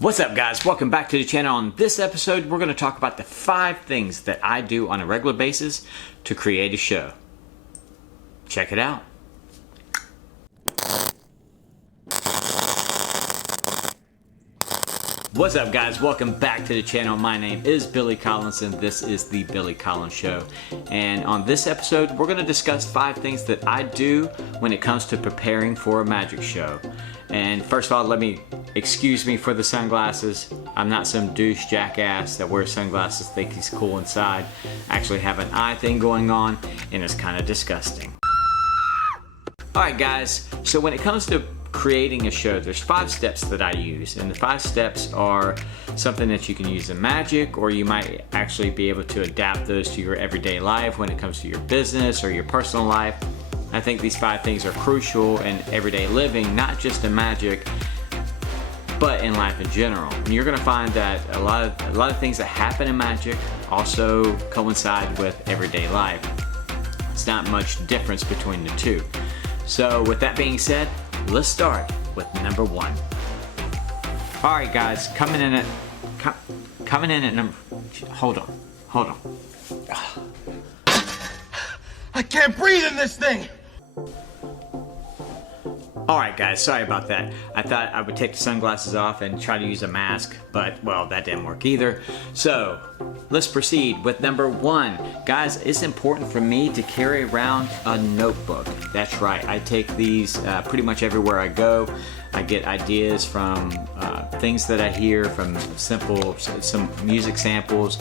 What's up, guys? Welcome back to the channel. On this episode, we're going to talk about the 5 things that I do on a regular basis to create a show. Check it out. What's up, guys? Welcome back to the channel. My name is Billy Collins and this is the Billy Collins Show. And on this episode, we're going to discuss 5 things that I do when it comes to preparing for a magic show. And first of all, let me excuse me for the sunglasses. I'm not some douche jackass that wears sunglasses, think he's cool inside. I actually have an eye thing going on and it's kind of disgusting. Alright guys, so when it comes to creating a show, there's 5 steps that I use, and the 5 steps are something that you can use in magic, or you might actually be able to adapt those to your everyday life when it comes to your business or your personal life. I think these 5 things are crucial in everyday living, not just in magic, but in life in general. And you're gonna find that a lot of things that happen in magic also coincide with everyday life. It's not much difference between the two. So with that being said, let's start with number 1. All right, guys, coming in at number. Hold on. I can't breathe in this thing. Alright guys, sorry about that. I thought I would take the sunglasses off and try to use a mask, but well, that didn't work either. So, let's proceed with number 1. Guys, it's important for me to carry around a notebook. That's right, I take these pretty much everywhere I go. I get ideas from things that I hear, from some music samples.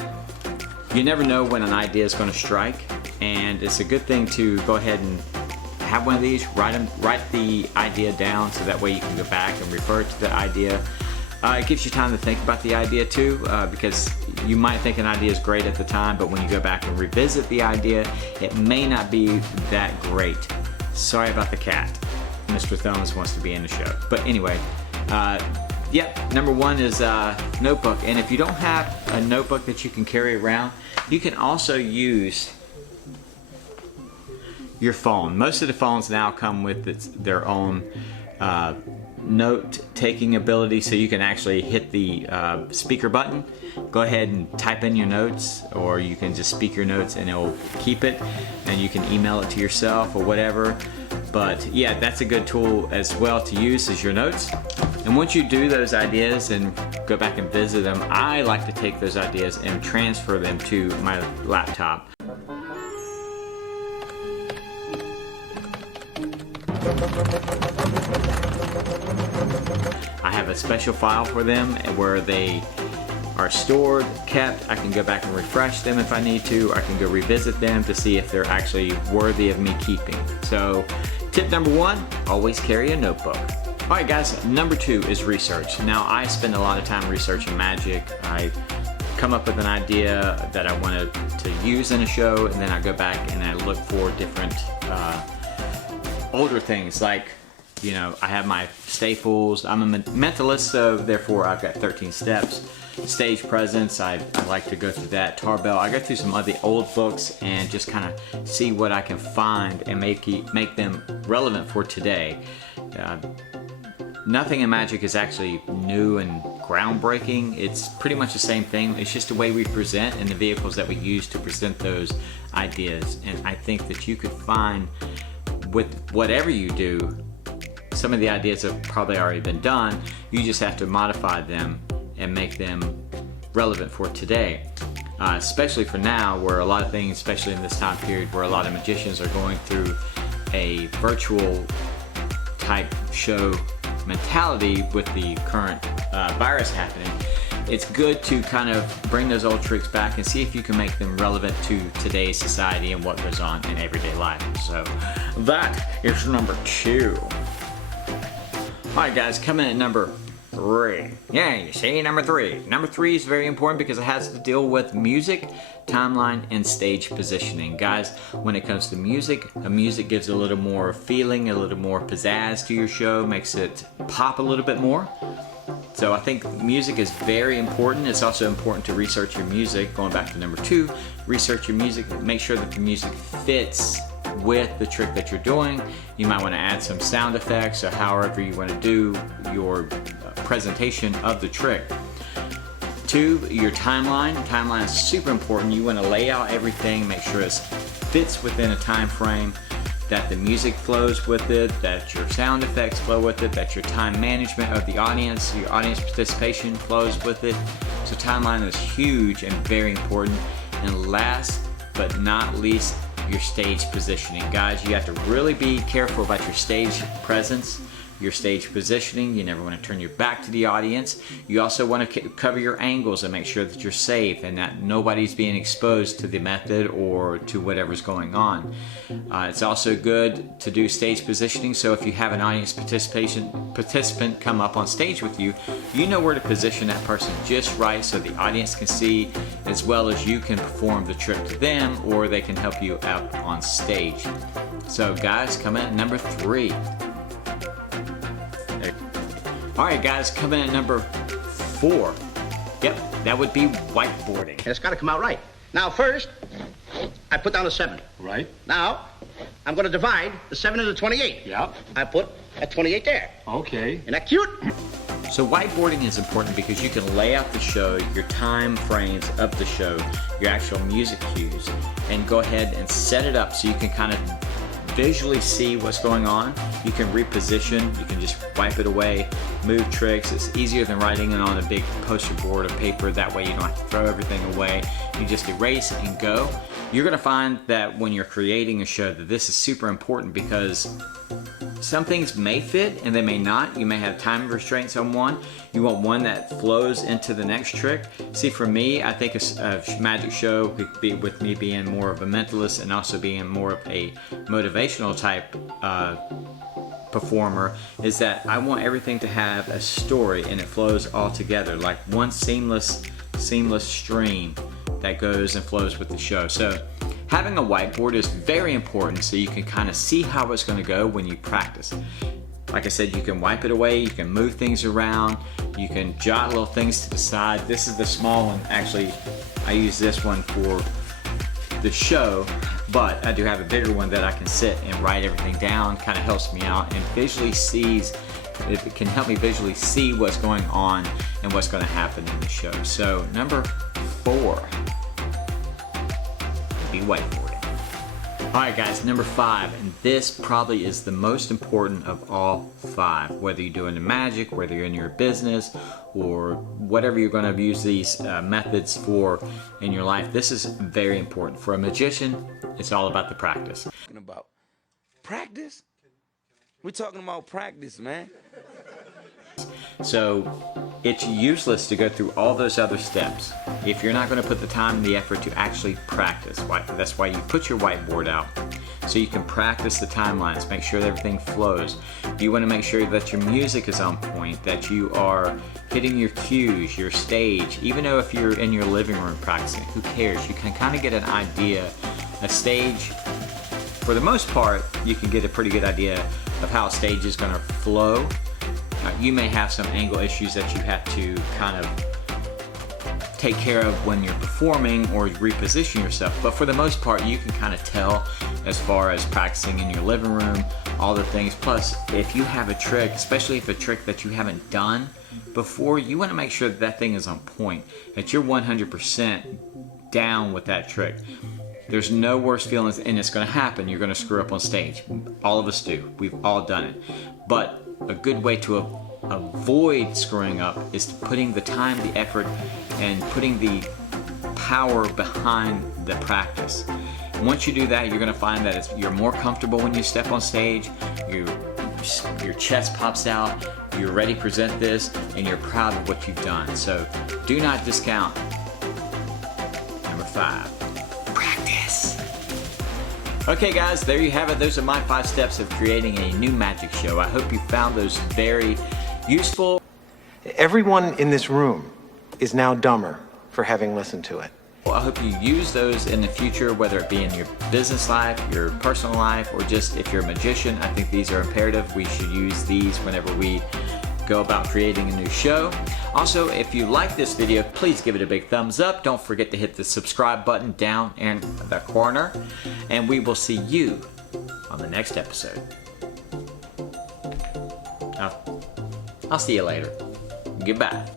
You never know when an idea is going to strike, and it's a good thing to go ahead and have one of these, write the idea down, so that way you can go back and refer to the idea. It gives you time to think about the idea too, because you might think an idea is great at the time, but when you go back and revisit the idea, it may not be that great. Sorry about the cat. Mr. Thumbs wants to be in the show. But anyway, yep, number 1 is notebook. And if you don't have a notebook that you can carry around, you can also use your phone. Most of the phones now come with their own note-taking ability, so you can actually hit the speaker button, go ahead and type in your notes, or you can just speak your notes and it will keep it, and you can email it to yourself or whatever. But yeah, that's a good tool as well to use as your notes. And once you do those ideas and go back and visit them, I like to take those ideas and transfer them to my laptop. I have a special file for them where they are stored, kept. I can go back and refresh them if I need to. I can go revisit them to see if they're actually worthy of me keeping. So tip number 1, always carry a notebook. Alright guys, number 2 is research. Now I spend a lot of time researching magic. I come up with an idea that I want to use in a show, and then I go back and I look for different older things, like, you know, I have my staples. I'm a mentalist, so therefore I've got 13 steps. Stage presence, I like to go through that. Tarbell, I go through some of the old books and just kind of see what I can find and make them relevant for today. Nothing in magic is actually new and groundbreaking. It's pretty much the same thing. It's just the way we present and the vehicles that we use to present those ideas. And I think that you could find, with whatever you do, some of the ideas have probably already been done. You just have to modify them and make them relevant for today. Especially for now, where a lot of things, especially in this time period, where a lot of magicians are going through a virtual type show mentality with the current virus happening. It's good to kind of bring those old tricks back and see if you can make them relevant to today's society and what goes on in everyday life. So that is number 2. Alright guys, coming at number 3. Yeah, you see, number 3. Number 3 is very important because it has to deal with music, timeline, and stage positioning. Guys, when it comes to music gives a little more feeling, a little more pizzazz to your show, makes it pop a little bit more. So I think music is very important. It's also important to research your music. Going back to number 2, research your music, make sure that the music fits with the trick that you're doing. You might want to add some sound effects or however you want to do your presentation of the trick. 2, your timeline. Timeline is super important. You want to lay out everything, make sure it fits within a time frame, that the music flows with it, that your sound effects flow with it, that your time management of the audience, your audience participation flows with it. So timeline is huge and very important. And last but not least, your stage positioning. Guys, you have to really be careful about your stage presence, your stage positioning. You never want to turn your back to the audience. You also want to cover your angles and make sure that you're safe and that nobody's being exposed to the method or to whatever's going on. It's also good to do stage positioning, so if you have an audience participant come up on stage with you, you know where to position that person just right so the audience can see, as well as you can perform the trick to them, or they can help you out on stage. So guys, coming at number 3. Alright guys, coming at number 4. Yep, that would be whiteboarding. And it's got to come out right. Now first, I put down a 7. Right. Now, I'm going to divide the 7 into 28. Yep. I put a 28 there. Okay. Isn't that cute? So whiteboarding is important because you can lay out the show, your time frames of the show, your actual music cues, and go ahead and set it up so you can kind of visually see what's going on. You can reposition, you can just wipe it away, move tricks. It's easier than writing it on a big poster board of paper. That way you don't have to throw everything away. You just erase and go. You're gonna find that when you're creating a show that this is super important because some things may fit and they may not. You may have time restraints on one. You want one that flows into the next trick. See, for me, I think a magic show could be with me being more of a mentalist and also being more of a motivational type performer, is that I want everything to have a story and it flows all together like one seamless stream that goes and flows with the show. So having a whiteboard is very important so you can kind of see how it's going to go when you practice. Like I said, you can wipe it away, you can move things around, you can jot little things to the side. This is the small one. Actually, I use this one for the show, but I do have a bigger one that I can sit and write everything down. Kind of helps me out and visually sees, it can help me visually see what's going on and what's going to happen in the show. So number 4 would be whiteboarding. Alright guys, number 5, and this probably is the most important of all 5. Whether you're doing the magic, whether you're in your business, or whatever you're going to use these methods for in your life, this is very important. For a magician, it's all about the practice. About practice? We're talking about practice, man. So it's useless to go through all those other steps if you're not going to put the time and the effort to actually practice. That's why you put your whiteboard out, so you can practice the timelines, make sure that everything flows. You want to make sure that your music is on point, that you are hitting your cues, your stage. Even though if you're in your living room practicing, who cares? You can kind of get an idea. A stage, for the most part, you can get a pretty good idea of how a stage is going to flow. You may have some angle issues that you have to kind of take care of when you're performing or reposition yourself, but for the most part you can kind of tell as far as practicing in your living room, all the things. Plus, if you have a trick, especially if a trick that you haven't done before, you want to make sure that that thing is on point, that you're 100% down with that trick. There's no worse feelings, and it's going to happen. You're going to screw up on stage. All of us do. We've all done it. But a good way to avoid screwing up is putting the time, the effort, and putting the power behind the practice. And once you do that, you're going to find that you're more comfortable when you step on stage. Your chest pops out. You're ready to present this, and you're proud of what you've done. So do not discount. Number 5. Okay guys, there you have it. Those are my 5 steps of creating a new magic show. I hope you found those very useful. Everyone in this room is now dumber for having listened to it. I hope you use those in the future, whether it be in your business life, your personal life, or just if you're a magician. I think these are imperative. We should use these whenever we go about creating a new show. Also, if you like this video, please give it a big thumbs up. Don't forget to hit the subscribe button down in the corner, and we will see you on the next episode. I'll see you later. Goodbye.